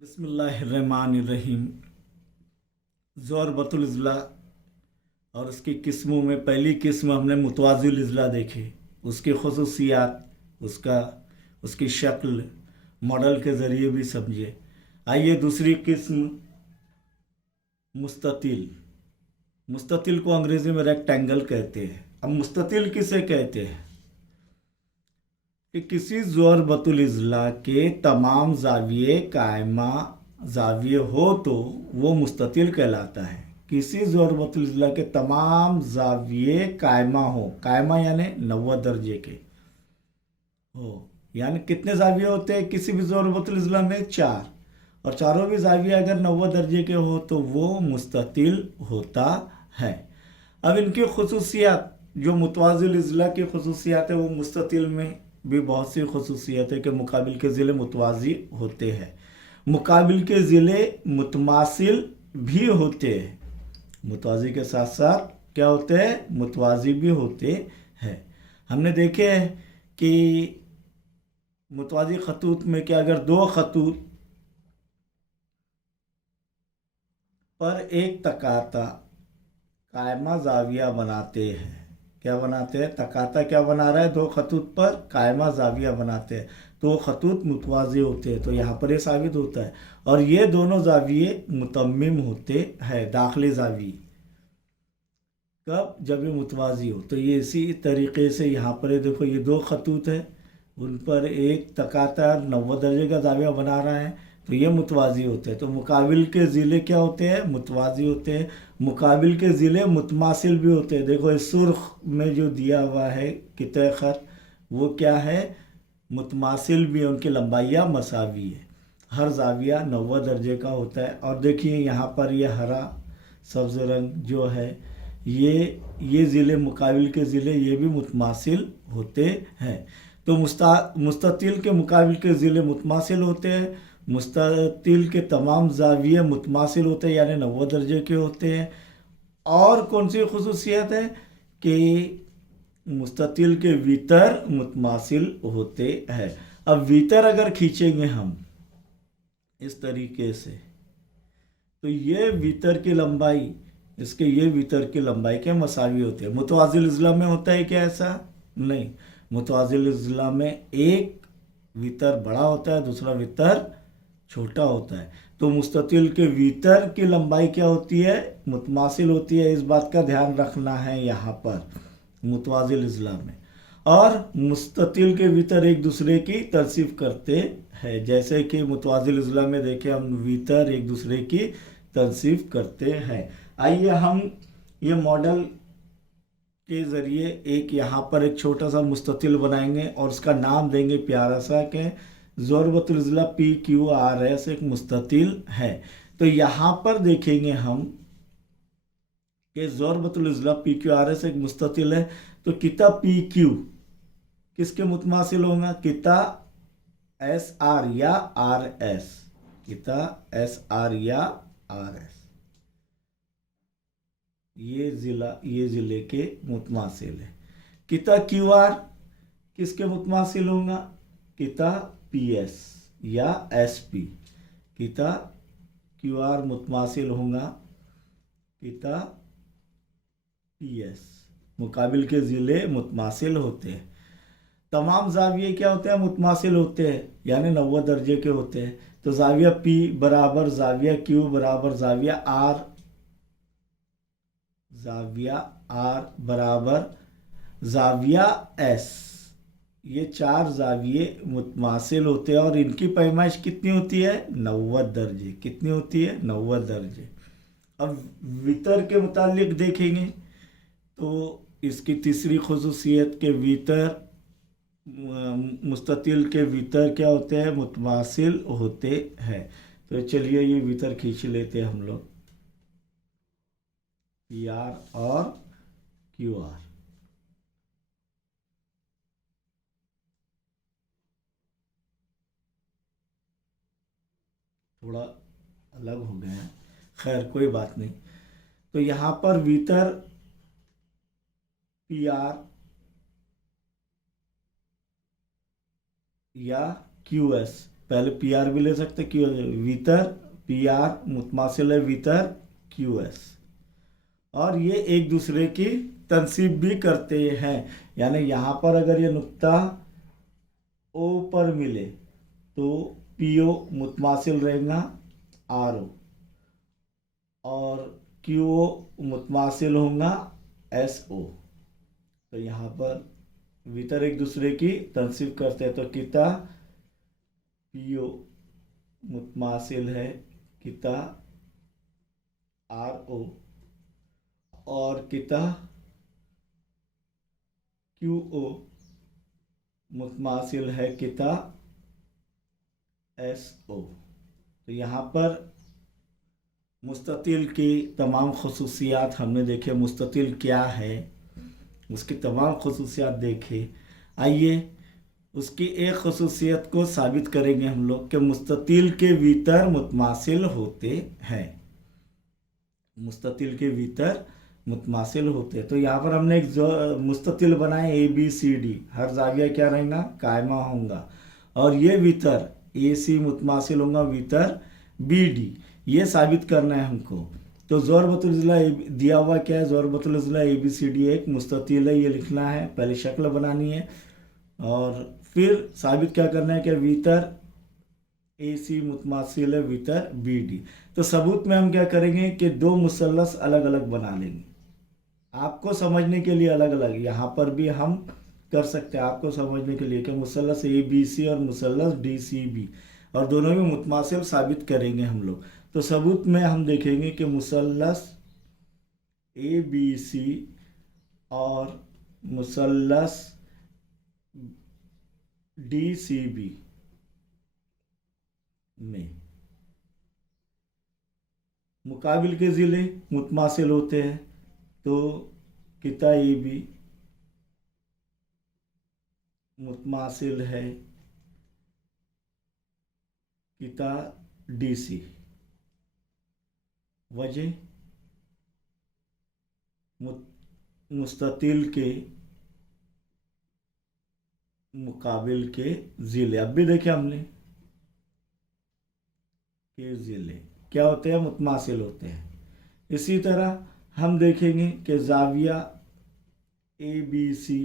बिस्मिल्लाहिर्रहमानिर्रहीम। ज़ोरबतुल इज़ला और उसकी किस्मों में पहली किस्म हमने मुतवाज़िल इज़ला देखी, उसकी खसूसियात, उसका उसकी शक्ल मॉडल के ज़रिए भी समझे। आइए दूसरी किस्म मुस्ततिल। मुस्ततिल को अंग्रेज़ी में रेक्टेंगल कहते हैं। अब मुस्ततिल किसे कहते हैं कि किसी ज़ोरबतुल इज़ला के तमाम ज़ाविये कायमा ज़ाविये हो तो वो मुस्ततिल कहलाता है। किसी ज़ोरबतुल इज़ला के तमाम ज़ाविये कायमा हो, कायमा यानी 90 दर्जे के हो, यानी कितने ज़ाविये होते हैं किसी भी ज़ोरबतुल इज़ला में? 4, और चारों भी ज़ाविये अगर 90 दर्जे के हो तो वो मुस्ततिल होता है। अब इनकी खसूसियात, जो मुतवाज़िल इज़ला की खसूसियात है, वो मुस्ततिल में भी बहुत सी खसूसियत है कि मुकाबिल के ज़िले मुतवाज़ी होते हैं, मुकाबिल के ज़िले मुतमासिल भी होते हैं। मुतवाज़ी के साथ साथ क्या होते हैं? मुतवाज़ी भी होते हैं। हमने देखे हैं कि मुतवाज़ी खतूत में कि अगर दो खतूत पर एक तकाता कायमा ज़ाविया बनाते हैं, क्या बनाते हैं? तकाता क्या बना रहा है? दो खतूत पर कायमा ज़ाविया बनाते हैं तो खतूत मुतवाज़ी होते हैं। तो यहाँ पर ये साबित होता है। और ये दोनों ज़ाविये मुतम्मिम होते हैं, दाखिली ज़ाविये। कब? जब ये मुतवाज़ी हो। तो ये इसी तरीके से यहाँ पर ये देखो, ये दो खतूत है, उन पर एक तकाता 90 दर्जे का ज़ाविया बना रहा है तो ये मुतवाज़ी होते हैं। तो मुकाबिल के ज़िले क्या होते हैं? मुतवाज़ी होते हैं। मुकाबिल के ज़िले मुतमासिल भी होते हैं। देखो इस सुर्ख में जो दिया हुआ है कितने ख़त, वो क्या है? मुतमासिल भी है, उनकी लंबाइयाँ मसावी है। हर ज़ाविया 90 दर्जे का होता है। और देखिए यहाँ पर ये हरा सब्ज़ रंग जो है, ये ज़िले, मुकाबिल के ज़िले, ये भी मुतमासिल होते हैं। तो मुस्ततिल के मुकाबिल के ज़िले मुतमासिल होते हैं, मुस्ततिल के तमाम ज़ाविये मुतमासिल होते हैं यानी 90 दर्जे के होते हैं। और कौन सी खसूसियत है कि मुस्ततिल के वितर मुतमासिल होते हैं। अब वितर अगर खींचेंगे हम इस तरीके से तो ये वितर की लंबाई, इसके ये वितर की लंबाई के मसावी होते हैं। मुतवाज़िल इज़ला में होता है क्या ऐसा? नहीं। मुतवाज़िल इज़ला में एक वितर बड़ा होता है, दूसरा वितर छोटा होता है। तो मुस्ततिल के वितर की लंबाई क्या होती है? मुतमासिल होती है। इस बात का ध्यान रखना है यहाँ पर मुतवाज़िल इज़ला में। और मुस्ततिल के वितर एक दूसरे की तरसीफ करते हैं, जैसे कि मुतवाज़िल इज़ला में देखें हम वितर एक दूसरे की तरसीफ करते हैं। आइए हम ये मॉडल के ज़रिए एक यहाँ पर एक छोटा सा मुस्ततिल बनाएंगे और उसका नाम देंगे प्यारा सा कि ज़ोरबतुल इज़ला PQRS एक मुस्ततिल है। तो यहाँ पर देखेंगे हम कि ज़ोरबतुल इज़ला PQRS एक मुस्ततिल है। तो किता PQ किसके मुतमासिल होगा? किता SR या RS, किता SR या RS, ये ज़िले के मुतमासिल है। किता QR किसके मुतमासिल होगा? किता PS या SP, किता QR मुतमासिल होगा किता PS, मुकाबिल के ज़िले मुतमासिल होते हैं। तमाम ज़ाविये क्या होते हैं? मुतमासिल होते हैं यानी 90 दर्जे के होते हैं। तो ज़ाविया P बराबर ज़ाविया Q बराबर ज़ाविया R, ज़ाविया R बराबर ज़ाविया S, ये 4 ज़ाविये मुतमासिल होते हैं। और इनकी पैमाइश कितनी होती है? 90 दर्जे। कितनी होती है? 90 दर्जे। अब वितर के मुतालिक देखेंगे तो इसकी तीसरी खसूसियत के वितर, मुस्ततिल के वितर क्या होते हैं? मुतमासिल होते हैं। तो चलिए ये वितर खींच लेते हैं हम लोग, PR और QR। थोड़ा अलग हो गया है, खैर कोई बात नहीं। तो यहाँ पर वितर PR या QS पहले पी आर भी ले सकते क्यू, वितर पी आर मुतमासिल है वितर क्यू एस, और ये एक दूसरे की तनसीब भी करते हैं। यानी यहाँ पर अगर ये नुक्ता ओ पर मिले तो पी ओ मुतमासिल रहेगा आर ओ, और क्यू ओ मुतमासिल होगा एस ओ। तो यहाँ पर वितर एक दूसरे की तनसीब करते हैं, तो किता पी ओ मुतमासिल है किता आर ओ, और किता क्यू ओ मुतमासिल है किता एस ओ। तो यहाँ पर मुस्ततिल की तमाम खसूसियात हमने देखे, मुस्ततिल क्या है उसकी तमाम खसूसियात देखे। आइए उसकी एक खसूसियत को साबित करेंगे हम लोग कि मुस्ततिल के वितर मुतमासिल होते हैं, मुस्ततिल के भीतर मुतमासिल होते। तो यहाँ पर हमने एक मुस्ततिल बनाए ए बी सी डी, हर जाविया क्या रहेगा कायमा होगा, और ये भीतर ए सी मुतमासिल होगा भीतर बी डी, ये साबित करना है हमको। तो ज़रबतुल इज़्ला दिया हुआ क्या है, ज़रबतुल इज़्ला ए बी सी डी एक मुस्ततिल है, ये लिखना है, पहले शक्ल बनानी है और फिर साबित क्या करना है कि भीतर ए सी मुतमासिल है भीतर बी डी। तो सबूत में हम क्या करेंगे कि दो मुसल्लस अलग अलग बना लेंगे, आपको समझने के लिए अलग अलग, यहाँ पर भी हम कर सकते हैं आपको समझने के लिए कि मुसल्लस ए बी सी और मुसल्लस डी सी बी, और दोनों में मुतमासिल साबित करेंगे हम लोग। तो सबूत में हम देखेंगे कि मुसल्लस ए बी सी और मुसल्लस डी सी बी में मुकाबिल के ज़िले मुतमासिल होते हैं। तो किता ए बी मुतमासिल है किता डी सी, वजह मुस्ततिल के मुकाबिल के ज़िले। अब भी देखे हमने के ज़िले क्या होते हैं मुतमासिल होते हैं। इसी तरह हम देखेंगे कि जाविया ए बी सी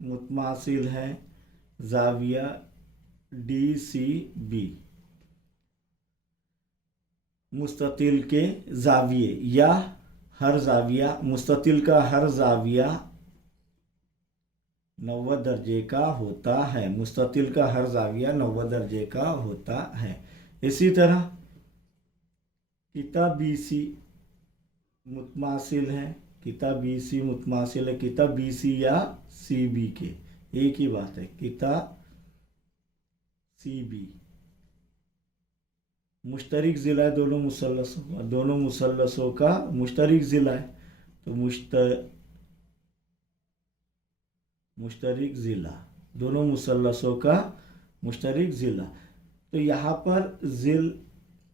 मुतमासिल है जाविया डी सी बी, मुस्ततिल के जाविये या हर जाविया, मुस्ततिल का हर जाविया 90 दर्जे का होता है, मुस्ततिल का हर जाविया 90 दर्जे का होता है। इसी तरह किता बी सी मुतमासिल है किता बी सी मुतमासिल है किता बी सी या सी बी के, एक ही बात है, किता सी बी मुश्तरिक ज़िला है दोनों मुसल्लसों का, दोनों मुसल्लसों का मुश्तरिक ज़िला है। तो मुश्तरिक ज़िला दोनों मुसल्लसों का मुश्तरिक ज़िला। तो यहाँ पर ज़िल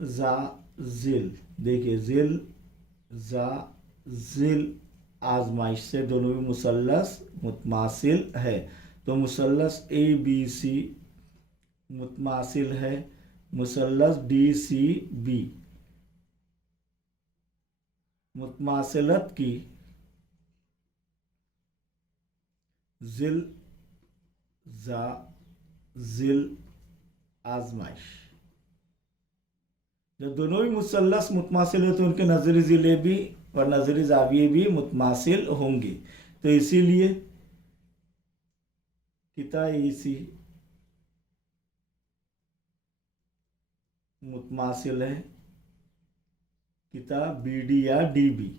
जा ज़िल, देखिए ज़िल जा ज़िल आजमाइश से दोनों भी मुसल्लस मुतमासिल है। तो मुसल्लस ए बी सी मुतमासिल है मुसल्लस डी सी बी, मुतमासिलत की ज़िल जा ज़िल आजमाइश, जब दोनों ही मुसल्लस मुतमासिल है तो उनके नजरी ज़िले भी और नजरी जाविये भी मुतमासिल होंगे। तो इसीलिए किता ए सी मुतमासिल है किता बी डी या डी बी,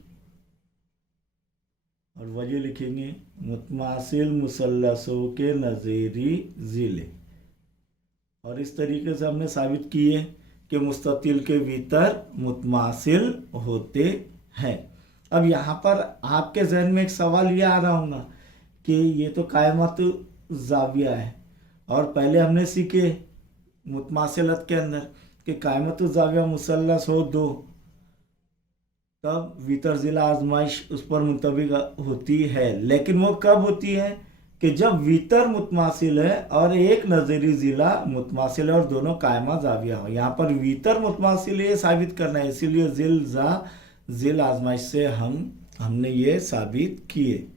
और वजह लिखेंगे मुतमासिल मुसल्लसों के नज़ीरी ज़िले। और इस तरीके से हमने साबित किए कि मुस्ततिल के भीतर मुतमासिल होते हैं। अब यहाँ पर आपके जहन में एक सवाल ये आ रहा होगा कि ये तो कायमत जाविया है, और पहले हमने सीखे मुतमासिलत के अंदर कि कायमत जाविया मुसल्लस हो दो तब वितर ज़िला आजमाइश उस पर मुतबिक होती है। लेकिन वो कब होती है कि जब वीतर मुतमासिल है और एक नज़री ज़िला मुतमासिल है और दोनों कायमा जाविया हो। यहाँ पर वीतर मुतमासिल ये साबित करना है, इसीलिए जिल आजमाइश से हमने ये साबित किए।